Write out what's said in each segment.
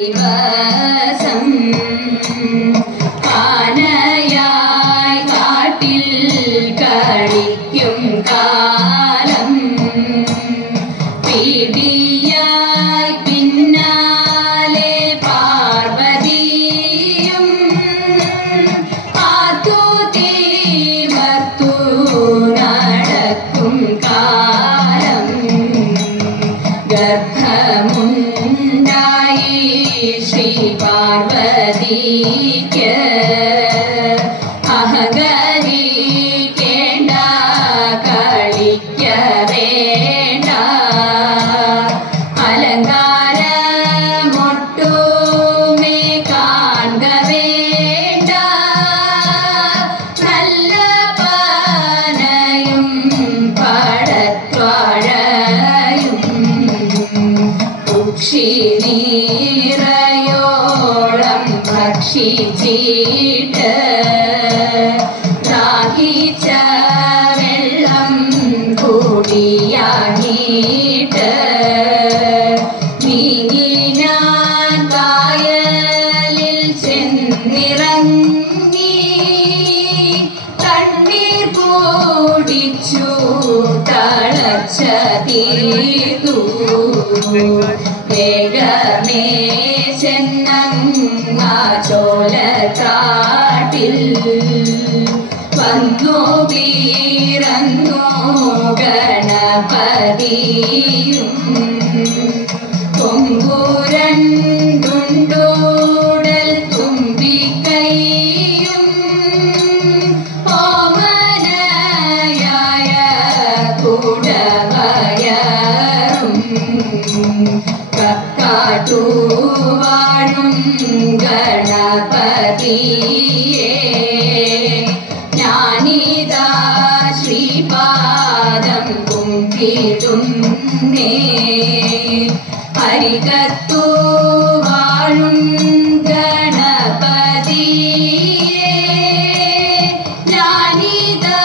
ദിവസം ആനയായി കാട്ടിൽ കളിക്കും കാലം പിടിയായി പിന്നാലെ പാർവതിയും ആർത്തു തീമർത്തു നടക്കും കാലം ഗർഭമുണ്ടായി ശ്രീ പാർവതിക്ക് അഹങ്കരിക്കേണ്ട കളിക്കവേണ്ട അലങ്കാരമൊട്ടുമേ കാണുക വേണ്ട നല്ല പാനയും പടത്വാഴയും ഉക്ഷിനീറയോളം ഭക്ഷിച്ചിട്ട് ദാഹിച്ച വെള്ളം കൂടിയാകിയിട്ട് നീങ്ങിനാൻ കായലിൽ ചെന്നിറങ്ങി കണ്ണീർ കൂടിച്ചു തളച്ച തീർത്തു വേഗമേ ചെന്നങ്ങ ചോലക്കാട്ടിൽ വന്നു വീരന്നു ഗണപതിയും കൊമ്പുരണ്ടുണ്ടൂടൽ തുമ്പിക്കൈയും ഓമനയായ കുടവയറും കക്കാട്ടുവാഴും ഗണപതിയേ ഞാനിതാ ശ്രീപാദം കുമ്പിടുന്നേ ഹരികത്തു വാഴും ഗണപതിയേ ഞാനിതാ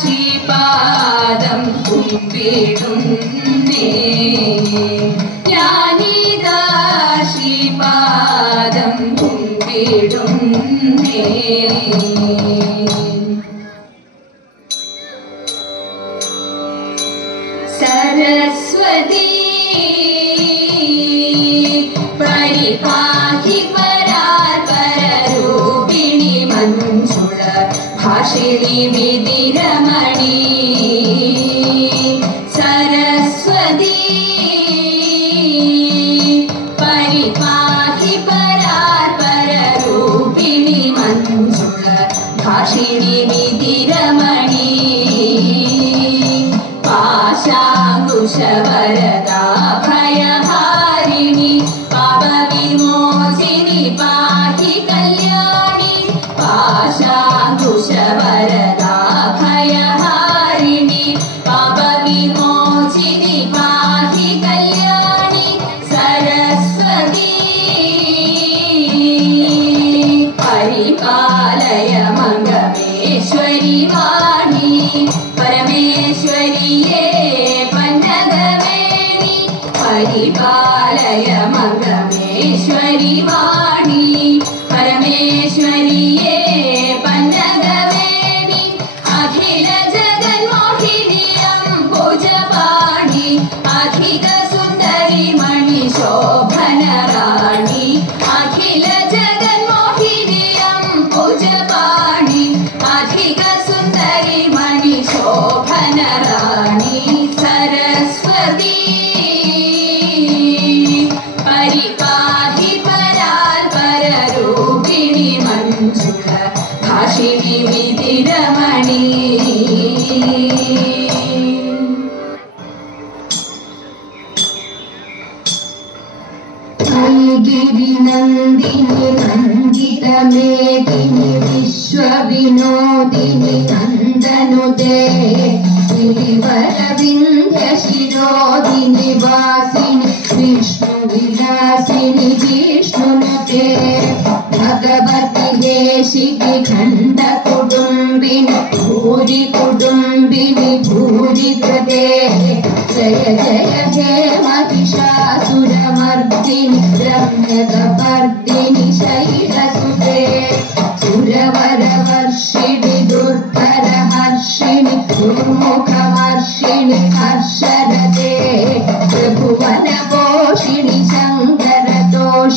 ശ്രീപാദം കുമ്പിടുന്നേ ഞാനിതാ ശ്രീപാദം കുമ്പിടുന്നേ സരസ്വതി പരിപാഹി പരാപരരൂപിണി മഞ്ജുള ഭാഷിണി വിധിരമണി സരസ്വതി പരിപാഹി പരാപരരൂപിണി മഞ്ജുള ഭാഷിണി വിധിരമണി പാശാങ്കുശവരദാ ഭയഹാരിണി പാപവിമോചിനി പാഹി കല്യാണി പാശാങ്കുശവരദാ ഭയഹാരിണി പാപവിമോചിനി പാഹി കല്യാണി സരസ്വതി പരിപാലയ മംഗമേശ്വരി വാണി പരമേശ്വരിയേ പന്നഗവേണി പരിപാലയ മംഗമേശ്വരി വാണി പരമേശ്വരിയേ പന്നഗവേണി അഖില ജഗന്മോഹിനിയം ഭുജപാണി അഖില സുന്ദരി മണി ശോഭന റാണി അഖില ജഗന്മോഹിനിയം ഭുജപാണി അഖില സുന്ദരി മണി ശോഭന റാണി സരസ്വതി പരിപാഹി പരാൽപരരൂപിണി മഞ്ജുള ഭാഷിണി വിധിരമണി गिरिनन्दिनि नन्दितमेदिनि विश्वविनोदिनि नन्दनुते गिरिवरविन्ध्यशिरोदिनि वासिनि विष्णुविलासिनि जिष्णुनुते भगवति देशिकि खण्डकुटुम्बिनि भूरि कुटुम्बिनि भूरि कृते जय जय हे महिषासुरमर्दिनि रम्यगा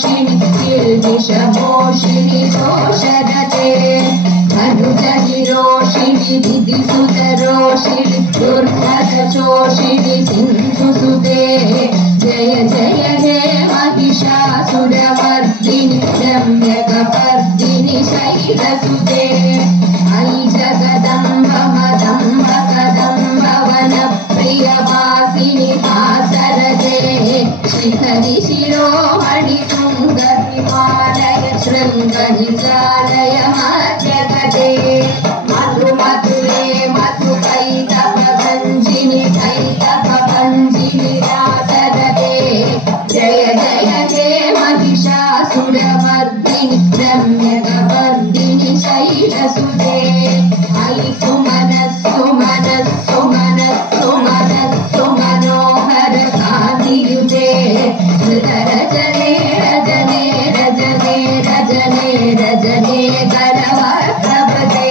ഘോഷിണി കിൽബിഷഘോഷിണി ഘോഷരത്തെ ധനുജനിരോഷിണി വിധിസുതരോഷിണി ദുർഗതശോഷിണി സിന്ധുസുതേ ജയ ജയ ഹേ महिषासुरमर्दिनि रम्यकपर्दिनि शैलसुते अयि जगदम्ब मदम्ब कदम्ब वनप्रियवासिनि वासरते शिखरि शिरोमणि तुङ्गहिमालय शृङ्गनिचालय मध्यगते मधुमधुरे मधुकैतपभञ्जिनि कैतपभञ्जिनि रासरते जय जय हे महिषासुरमर्दिनि रम्यकपर्दिनि शैलसुते अयि सुमनस्सुमनस्सुमनस्सुमनोहर कान्तियुते धृतरजने रजने रजने रजने रजने करवप्रभते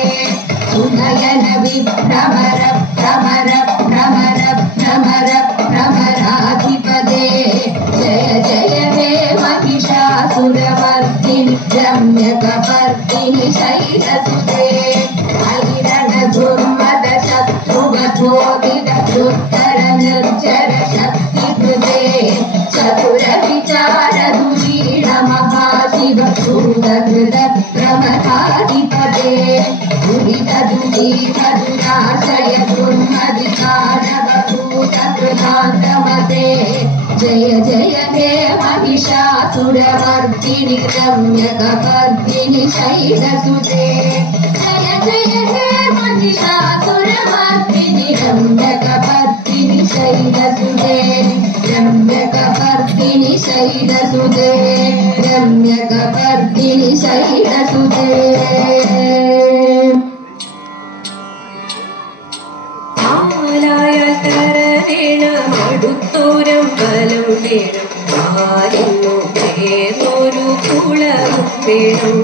सुनयन विभ्रमर भ्रमर भ्रमर भ्रमर भ्रमराधिपते जय जय हे महिषासुरमर्दिनि रम्यकपर्दिनि शैलसुते अहिरणधुर्मद शत्रुवधोदित दुर्धर निर्जर शक्तिकृते चतुर विचार दुरीण महाशिव सुरहृद प्रमथाधिपते दुरित दुरीत दुराशय दुर्मदिकारवभूतकृतान्तमते जय जय हे महिषासुरमर्दिनि रम्यकपर्दिनि शैलसुते जय जय हे महिषासुरमर्दिनि रम्यकपर्दिनि शैलसुते रम्यकपर्दिनि शैलसुते रम्यकपर्दिनि शैलसुते അടുത്തോരം ബലം വേണം ആരിന്നു ചേർന്നൊരു കുളവും വേണം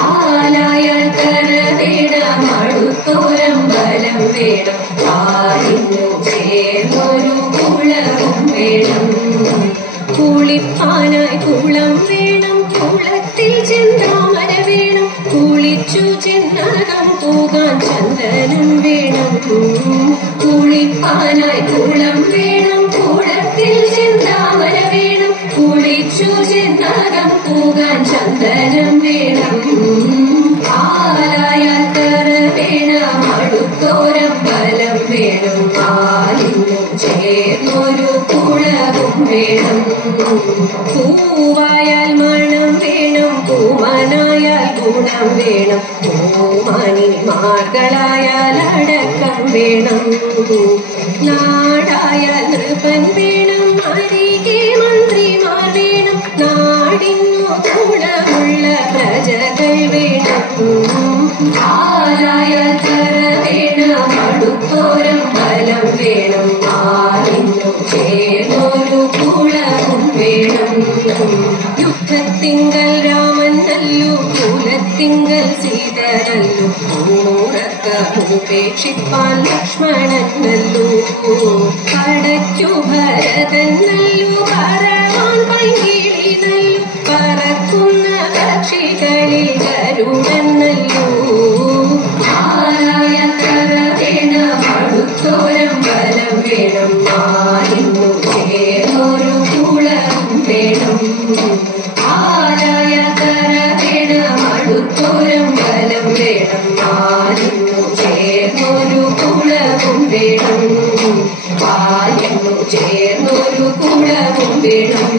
ആലായാൽ കര വേണം അടുത്തോരം ബലം വേണം ആരിന്നു ചേർന്നൊരു കുളവും വേണം കുളിപ്പാനായി കുളം വേണം കുളത്തിൽ ചെന്താമര വേണം കുളിച്ചു ചെന്നകം പോകാൻ ചന്ദനം വേണം കുളിപ്പാനായി കുളം വേണം കുളത്തിൽ ചെന്താമര വേണം കുളിച്ചു ചെന്നകം പോകാൻ ചന്ദനം വേണം ആലായാൽ കര വേണം അടുത്തോരം ബലം വേണം ആലിന്നു ചേർന്നൊരു കുളവും വേണം പൂവായാൽ മണം വേണം പൂമനായാൽ ഗുണം വേണം പൂമണിമാർകളായാൽ അടക്കം വേണം നാടായാൽ നൃപൻ വേണം അരികെ മന്ത്രിമാർ വേണം നാടിന്നു ഗുണമുള്ള പ്രജകൾ വേണം ആലായാൽ കര വേണം അടുത്തോരം ബലം വേണം ആലിന്നു ചേർന്നൊരു കുളവും വേണം യുദ്ധത്തിങ്കൽ രാമൻ നല്ലു കുലത്തിങ്കൽ സീത നല്ലു മൂറക്ക ഉപേക്ഷിപ്പാൻ ലക്ഷ്മണൻ നല്ലു കടയ്ക്കു ഭരതൻ നല്ലു പറവാൻ പൈകിളി നല്ലു പറക്കുന്ന പക്ഷികളിൽ ഗരുഡൻ നല്ലു ആലായ കര വേണം അടുത്തോരം ബലം വേണം ആലിന്നു ചേർന്നൊരു കുളവും വേണം ആലായ കര വേണം അടുത്തോരം ബലം വേണം ആലിന്നു ചേർന്നൊരു കുളവും വേണം ആലിന്നു ചേർന്നൊരു കുളവും വേണം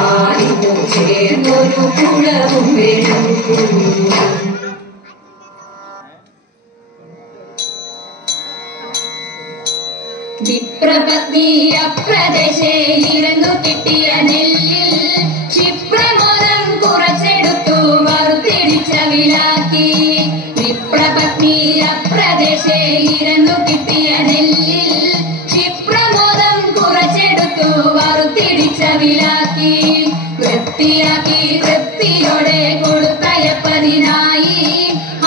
ആലിന്നു ചേർന്നൊരു കുളവും വേണം വിപ്രപത്നി അപ്രദേശേ ഇരന്നു കിട്ടിയ നെല്ലിൽ ക്ഷിപ്രമോദം കുറച്ചെടുത്തു വറുത്തിടിച്ച വിലാക്കി വിപ്രപത്നി അപ്രദേശേ ഇരന്നു കിട്ടിയ നെല്ലിൽ ക്ഷിപ്രമോദം കുറച്ചെടുത്തു വറുത്തിടിച്ച വിലാക്കി വൃത്തിയാക്കി വൃത്തിയോടെ കൊടുത്തയപ്പതിനായി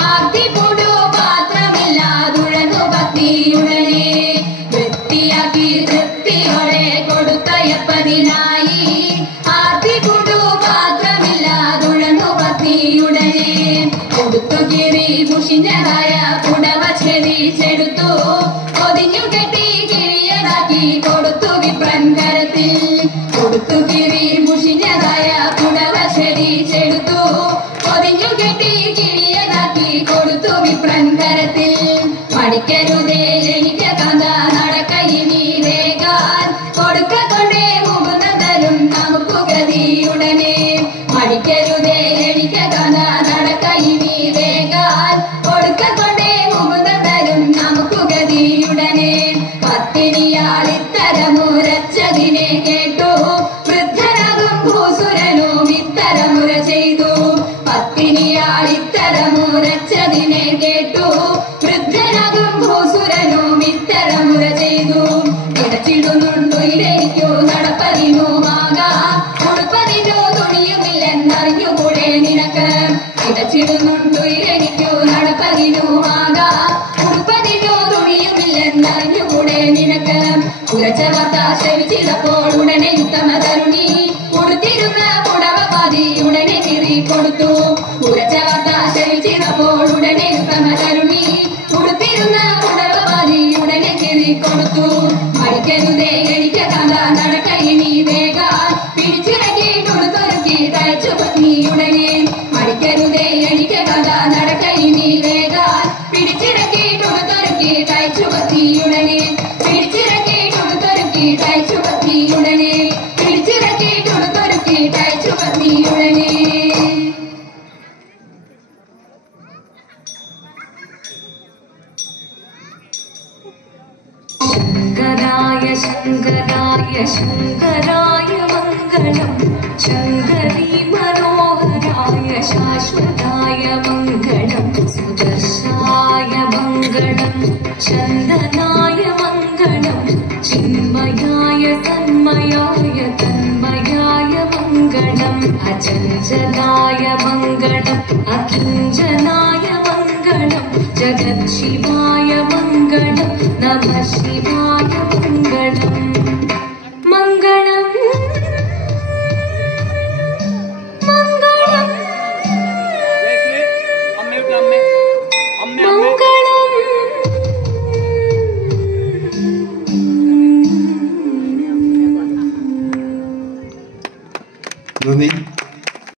ആർത്തിപൂടു പാത്രമില്ലാതുഴന്നു പത്നിയുടനെ വൃത്തിയാക്കി തൃപ്തിയോടെ കൊടുത്തയപ്പതിനായി ആർത്തിപൂടു മടിക്കരുതേ എനിക്ക് കഥ നടക്കയിനി വേഗാൻ കൊടുക്കൊണ്ടേ മുകുന്നതരും നമുക്ക് ഗതിയുടനെ മടിക്കരുതേ എനിക്ക് കഥ നടക്കയിനി വേഗാൻ കൊടുക്കൊണ്ടേ മുകുന്നതരും നമുക്ക് ഗതിയുടനെ പത്തിനിയാൾ ഇത്തരമുരച്ചതിനെ കേട്ടു വൃദ്ധനാകും ഭൂസുരനും ഇത്തരമുര ചെയ്തു പത്തിനിയാൾ ഇത്തരമുരച്ചതിനെ കേട്ടു വൃദ്ധനാകും ഭൂസുരനും ഇത്തരമുര ചെയ്തു ഇടച്ചിടുന്നുണ്ടു ഇതെനിക്കു നടപ്പതിനുമാകാം ഉടുപ്പതിനു തുണിയുമില്ലെന്നറിഞ്ഞുകൂടെ നിനക്ക് ഇടച്ചിടുന്നുണ്ടു ഇതെനിക്കു നടപ്പതിനുമാകാം ഉടുപ്പതിനു തുണിയുമില്ലെന്നറിഞ്ഞുകൂടെ നിനക്ക് ഉരച്ച വാർത്ത ശ്രവിച്ചിടപ്പോൾ ഉടനെ ഉത്തമ തരുണി ഉടുത്തിരുന്ന പുടവ പാതി ഉടനെ ചിറി കൊടുത്തു ഉരച്ച വാർത്ത ശ്രവിച്ചിടപ്പോൾ ഉടനെ ഉത്തമ തരുണി ഉടുത്തിരുന്ന പുടവ പാതി ഉടനെ ചിറി കൊടുത്തു മടിക്കരുതേ എനിക്ക് കഥ നടക്കയിനി വേഗം പിടിച്ചിറക്കിയിട്ടുടുത്തൊരുക്കി തയ്ച്ചു പത്നി ഉടനെ മടിക്കരുതേ എനിക്ക് കഥ നടക്കയിനി വേഗം പിടിച്ചിറക്കിയിട്ടുടുത്തൊരുക്കി തയ്ച്ചു പത്നി ഉടനെ പിടിച്ചിറക്കിയിട്ടുടുത്തൊരുക്കി തയ്ച്ചു പത്നി ഉടനെ പിടിച്ചിറക്കിയിട്ടുടുത്തൊരുക്കി തയ്ച്ചു പത്നി ഉടനെ ശങ്കരായ ശങ്കരായ ശങ്കരായ മംഗളം ശങ്കരീ മനോഹരായ ശാശ്വതായ മംഗളം സുദർശായ മംഗളം ചന്ദനായ മംഗളം ചിന്മയായ തന്മയായ തന്മയായ മംഗളം അചഞ്ചലായ മംഗളം അകിഞ്ചനായ